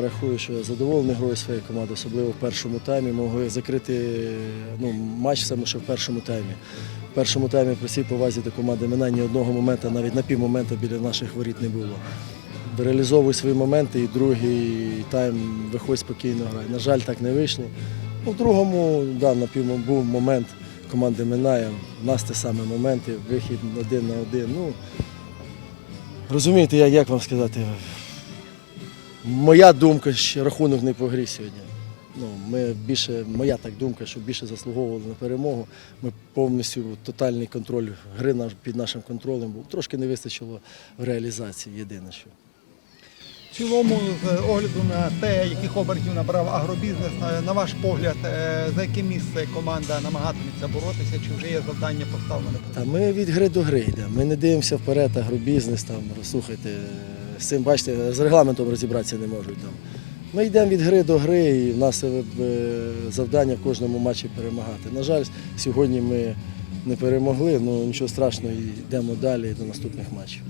рахую, що я задоволений грою своєї команди, особливо в першому таймі. Могли закрити ну, матч саме що в першому таймі. В першому таймі при всій повазі до команди мене ні одного моменту, навіть на півмомента біля наших воріт не було. Реалізовуй свої моменти і другий тайм виходь спокійно грай. На жаль, так не вийшло. Ну, в другому, да, на пів був момент команди Минає. У нас те саме моменти, вихід один на один. Ну, розумієте, я, як вам сказати, моя думка, що рахунок не по грі сьогодні. Ну, ми більше, моя так думка, що більше заслуговували на перемогу. Ми повністю тотальний контроль гри наш, під нашим контролем був. Трошки не вистачило в реалізації, єдине що. В цілому, з огляду на те, яких обертів набрав агробізнес, на, на ваш погляд, е, за яке місце команда намагатиметься боротися, чи вже є завдання поставлене? Та ми від гри до гри йдемо. Ми не дивимося вперед, агробізнес там, слухайте, з цим бачите, з регламентом розібратися не можуть там. Ми йдемо від гри до гри, і в нас е, завдання в кожному матчі перемагати. На жаль, сьогодні ми не перемогли, але нічого страшного, йдемо далі до наступних матчів.